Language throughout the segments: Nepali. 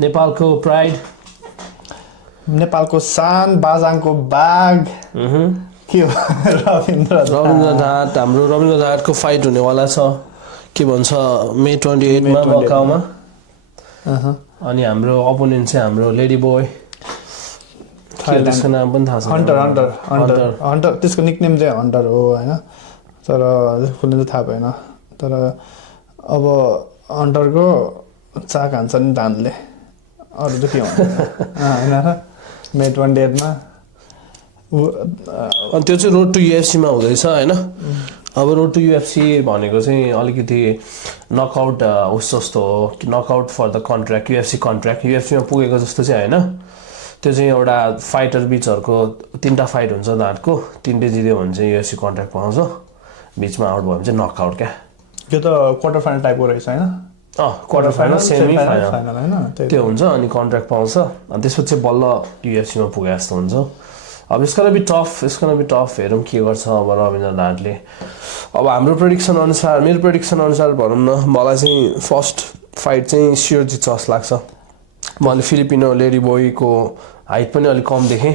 नेपालको प्राइड, नेपालको शान, बाजाङको बाघ के हो रविन्द्र धाट। हाम्रो रविन्द्र धाटको फाइट हुनेवाला छ, के भन्छ मे 28 मा मकाउमा। अनि हाम्रो अपोनेन्ट चाहिँ हाम्रो लेडी बोय, त्यसको नाम पनि थाहा छ, हन्टर। त्यसको निकनेम चाहिँ हन्टर हो होइन, तर फुल्ने चाहिँ थाहा भएन। तर अब हन्टरको चाक हान्छ नि धानले, अरू चाहिँ के हुन्छ होइन मे 28 मा। अनि त्यो चाहिँ रोड टु युएफसीमा हुँदैछ होइन। अब रोड टु युएफसी भनेको चाहिँ अलिकति नकआउट उस जस्तो हो, knockout for the contract, UFC contract. युएफसीमा पुगेको जस्तो चाहिँ होइन, त्यो चाहिँ एउटा फाइटर बिचहरूको 3टा फाइट हुन्छ धाटको, 3टै जित्यो भने चाहिँ युएफसी कन्ट्र्याक्ट पाउँछ, बिचमा आउट भयो भने चाहिँ नकआउट क्या। त्यो त क्वार्टर फाइनल टाइपको रहेछ होइन, क्वार्टर फाइनल सेमी फाइनल होइन त्यो हुन्छ, अनि कन्ट्र्याक्ट पाउँछ। अनि त्यसपछि बल्ल युएफसीमा पुगे जस्तो हुन्छ। अब यसको बी टफ हेरौँ के गर्छ अब रविन्द्र धाटले। अब हाम्रो प्रेडिक्सन अनुसार, मेरो प्रेडिक्सन अनुसार भनौँ न, मलाई चाहिँ फर्स्ट फाइट चाहिँ स्योर जित्छ जस्तो लाग्छ। मैले फिलिपिनो लेडी बोयको हाइट पनि अलिक कम देखेँ,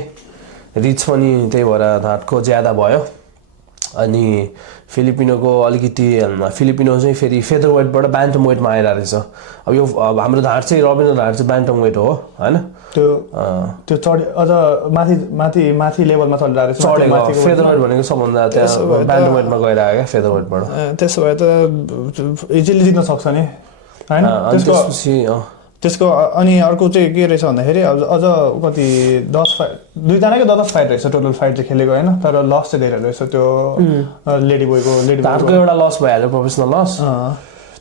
रिच पनि त्यही भएर धाटको ज्यादा भयो। अनि फिलिपिनोको अलिकति, फिलिपिनो चाहिँ फेरि फेदर वेटबाट ब्यान्टम वेटमा आइरहेको रहेछ। अब यो हाम्रो धाट चाहिँ रविन्द्र धाट चाहिँ ब्यान्टम वेट हो होइन, त्यो चढ अझ माथि लेभलमा चलिरहेको रहेछ। फेदर वेट भनेको सबभन्दा त्यहाँ ब्यान्टम वेटमा गइरहेको क्या फेदर वेटबाट। त्यसो भए त इजिली जित्न सक्छ नि होइन। त्यसको अनि अर्को चाहिँ के रहेछ भन्दाखेरि अझ कति 10 फाइट, 2जनाकै 10 फाइट रहेछ टोटल फाइट चाहिँ खेलेको होइन, तर लस चाहिँ धेरै रहेछ। त्यो लेडी बोयको एउटा लस भइहाल्यो, प्रोफेसनल लस,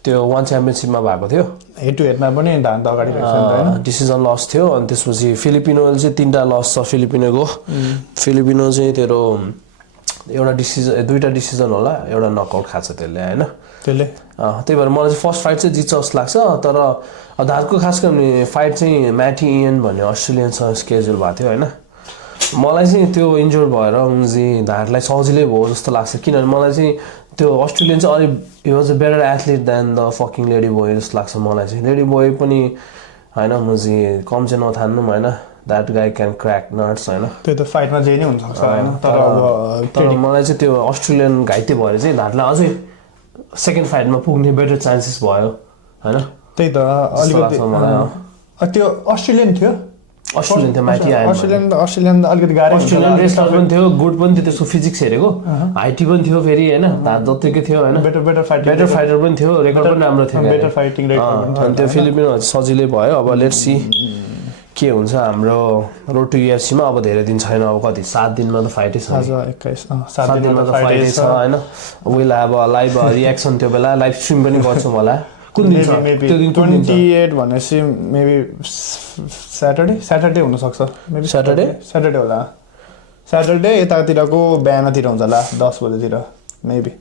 त्यो वान च्याम्पियनसिपमा भएको थियो। हेड टु हेडमा पनि धान त अगाडि रहेछ, डिसिजन लस थियो। अनि त्यसपछि फिलिपिनो चाहिँ 3टा लस छ फिलिपिनोको। फिलिपिनो चाहिँ तेरो एउटा डिसिजन, 2टा डिसिजन होला, एउटा नकआउट खान्छ त्यसले होइन। त्यही भएर मलाई चाहिँ फर्स्ट फाइट चाहिँ जित्छ जस्तो लाग्छ। तर धारको खास गरी फाइट चाहिँ म्याटी इयन भन्ने अस्ट्रेलियनसँग स्केड्युल भएको थियो होइन। मलाई चाहिँ त्यो इन्जोर्ड भएर चाहिँ धारलाई सजिलै भयो जस्तो लाग्छ, किनभने मलाई चाहिँ त्यो अस्ट्रेलियन चाहिँ अलिक he was a better athlete than the fucking lady boy जस्तो लाग्छ मलाई चाहिँ। लेडी बोय पनि होइन, म चाहिँ कम चाहिँ नथान्नु होइन, द्याट गाई क्यान क्र्याक नट्स होइन। त्यो त फाइटमा जे नै हुनसक्छ होइन, तर मलाई चाहिँ त्यो अस्ट्रेलियन घाइते भएर चाहिँ धारलाई अझै सेकेन्ड फाइटमा पुग्ने बेटर चान्सेस भयो होइन। त्यही त अलिकति त्यो अस्ट्रेलियन थियो माथि आयो। अस्ट्रेलियन अलिकति गाह्रो, अस्ट्रेलियन रेस्लर पनि थियो, गुड पनि थियो, त्यसको फिजिक्स हेरेको हाइटी पनि थियो फेरि होइन, धात जत्तिकै थियो होइन। बेटर फाइटर पनि थियो, रेकर्ड पनि राम्रो थियो, बेटर फाइटिङ रेकर्ड। अनि त्यो फिलिपिनो सजिलै भयो। अब लेट्स सी के हुन्छ हाम्रो रोड टु युएफसीमा। अब धेरै दिन छैन, अब कति 7 दिनमा त फाइटै छ, 7 दिनमा त फाइटै छ होइन। विल अब लाइभ रियाक्सन त्यो बेला लाइभ स्ट्रिम पनि गर्छौँ होला। कुन दिन त्यो दिन 28 भनेपछि मेबी स्याटरडे हुनसक्छ, मेबी स्याटरडे होला। स्याटरडे यतातिरको बिहानतिर हुन्छ होला 10 बजेतिर, मेबी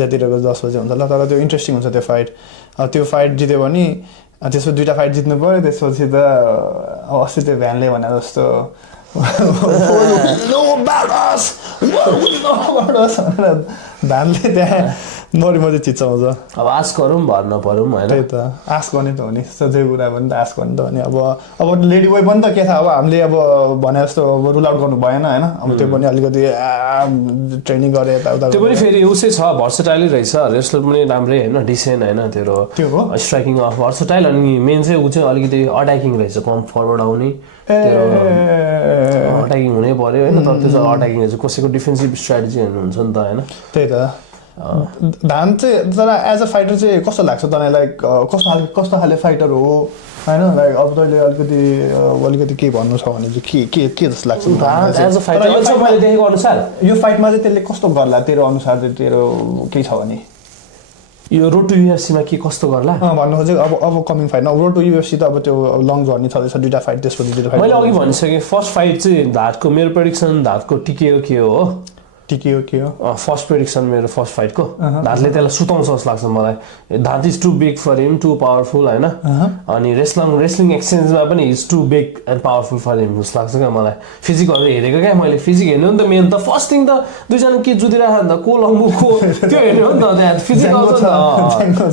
यतातिरको 10 बजे हुन्छ होला। तर त्यो इन्ट्रेस्टिङ हुन्छ त्यो फाइट। त्यो फाइट जित्यो भने त्यसपछि 2टा फाइट जित्नु पऱ्यो। त्यसपछि त अस्ति त्यो भ्यानले भने जस्तो धानले त्यहाँ नरी मजा चिच्छ आउँछ। अब आश गरौँ भन्न पऱ्यौँ होइन। त्यही त आश गर्ने त हो नि, सबै कुरा पनि त आश गर्ने त हो नि। अब लेडी बोय पनि त के थाहा, अब हामीले अब भने जस्तो अब रुल आउट गर्नु भएन होइन। अब त्यो पनि अलिकति ट्रेनिङ गरे यताउता, त्यो पनि फेरि उसै छ, भर्सटाइलै रहेछ, रेस्लर पनि राम्रै होइन, डिसेन्ट होइन, त्यो स्ट्राइकिङ अफ भर्सटाइल। अनि मेन चाहिँ ऊ चाहिँ अलिकति अट्याकिङ रहेछ, कम फरवर्ड आउने, अट्याकिङ हुनै पऱ्यो होइन। तर त्यो चाहिँ अट्याकिङ चाहिँ कसैको डिफेन्सिभ स्ट्राटेजी हुन्छ नि त होइन। त्यही त धान चाहिँ तर एज अ फाइटर चाहिँ कस्तो लाग्छ तँलाई, लाइक कस्तो खाले फाइटर हो होइन। लाइक अब तैँले अलिकति के भन्नु छ भने चाहिँ के जस्तो लाग्छ एज अ फाइटर मैले देखेको अनुसार यो फाइटमा चाहिँ त्यसले कस्तो गर्ला तेरो अनुसार चाहिँ, तेरो केही छ भने यो रोड टु युएफसीमा के कस्तो गर्ला भन्नु खोजेको। अब कमिङ फाइटमा रोड टु युएफसी त अब त्यो लङ जर्नी छँदैछ, 2टा फाइट त्यसपछि 2टा फाइट। मैले अघि भनिसकेँ फर्स्ट फाइट चाहिँ धातको, मेरो प्रेडिक्सन धातको टिकेको के हो टिकियो के हो फर्स्ट प्रेडिक्सन मेरो फर्स्ट फाइटको धातले त्यसलाई सुताउँछ जस्तो लाग्छ मलाई धात is too big for him too powerful होइन अनि रेस्लिङ एक्सचेन्जमा पनि is too big and powerful for him जस्तो लाग्छ क्या मलाई फिजिकहरू हेरेको क्या मैले फिजिक हेर्नु नि त मेन त फर्स्ट थिङ त दुईजना के जुदिरहेको नि त को लम्बु को त्यो हेर्नु हो नि त त्यहाँ फिजिक आउँछ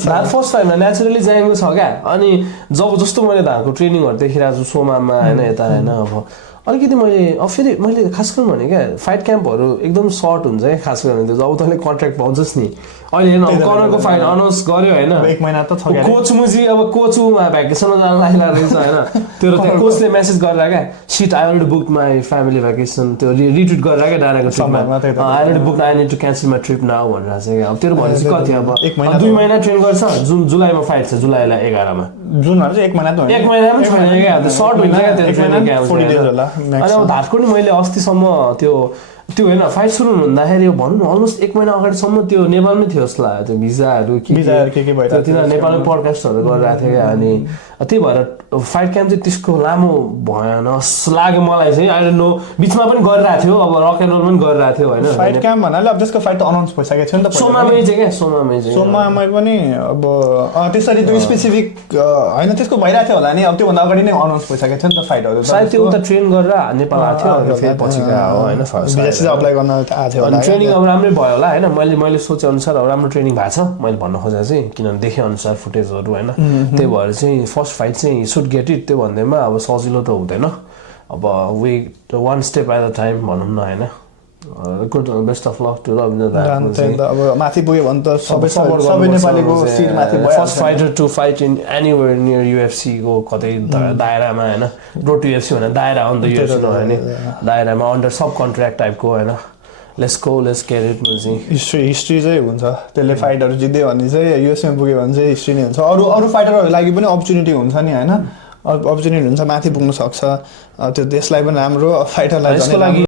धात फर्स्ट फाइटमा नेचुरली जाएको छ क्या अनि जब जस्तो मैले धातको ट्रेनिङहरू देखिरहेको छु सोमामा होइन यता होइन अब अलिकति मैले फेरि मैले खास गरी भने क्या फाइट क्याम्पहरू एकदम सर्ट हुन्छ क्या खास गरी भने जब तैँले कन्ट्र्याक्ट पाउँछस् नि अहिले हेर्नु अब कर्नरको फाइट अनाउन्स गर्यो होइन 1 महिना त छ कोच मुजी अब कोचमा भ्याकेसनमा जान लागिरहेको रहेछ होइन त्यो त्यहाँ कोचले मेसेज गरेर क्या shit I already book my family vacation त्यो रिट्विट गरेर क्या direct I already book I need to cancel my trip now भनेर चाहिँ अब तेरो भनेपछि कति अब 2 महिना ट्रेन गर्छ जुलाईमा फाइट छ जुलाईलाई 11मा जुनहरू चाहिँ 1 महिना त 1 महिना पनि छैन क्या सर्ट हुन्छ क्या त्यो ट्रेनिङ क्याम्प अनि अब धातको नि मैले अस्तिसम्म त्यो होइन फाइट सुरु हुँदाखेरि भनौँ न अलमोस्ट 1 महिना अगाडिसम्म त्यो नेपालमै थियो जस्तो लाग्यो त्यो भिजाहरू के भइरहेको तिनीहरू नेपालमै पडकास्टहरू गरिरहेको थियो क्या अनि त्यही भएर फाइट क्याम्प चाहिँ त्यसको लामो भएन जस्तो लाग्यो मलाई चाहिँ आई डोन्ट नो बिचमा पनि गरिरहेको थियो अब रक एन्ड रोल पनि गरिरहेको थियो होइन फाइट क्याम्प भन्नाले अब त्यसको फाइट त अनाउन्स भइसकेको थियो नि त सोमामै चाहिँ क्या सोमामै पनि अब त्यसरी त्यो स्पेसिफिक होइन त्यसको भइरहेको थियो होला नि अब त्योभन्दा अगाडि नै अनाउन्स भइसकेको थियो नि त फाइटहरू सायद त्यो उता ट्रेन गरेर नेपाल आएको थियो अनि फेरि पछि गएको हो होइन फर्स्ट अप्लाई गर्न आएको थियो होला ट्रेनिङ अब राम्रै भयो होला होइन मैले सोचे अनुसार अब राम्रो ट्रेनिङ भएको छ मैले भन्न खोजेको चाहिँ किनभने देखेँ अनुसार फुटेजहरू होइन त्यही भएर चाहिँ फर्स्ट फाइट चाहिँ सुड गेट इट त्यो भन्दैमा अब सजिलो त हुँदैन अब wait 1 step at a time भनौँ न होइन good best of luck to Rabindra अब माथि पुग्यो भने त सबै नेपालीको सिट माथि भयो first fighter to fight in anywhere near UFC को कतै दायरामा होइन रोड टु युएफसी भने दायरा हो नि त युएफसी नभए नि दायरामा अन्डर सब कन्ट्र्याक्ट टाइपको होइन लेट्स गेट इट चाहिँ हिस्ट्री चाहिँ हुन्छ त्यसले फाइटहरू जित्यो भने चाहिँ युएसमा पुग्यो भने चाहिँ हिस्ट्री नै हुन्छ अरू फाइटरहरूको लागि पनि अपर्च्युनिटी हुन्छ नि होइन अपर्च्युनिटी हुन्छ माथि पुग्न सक्छ त्यो देशलाई पनि राम्रो फाइटरलाई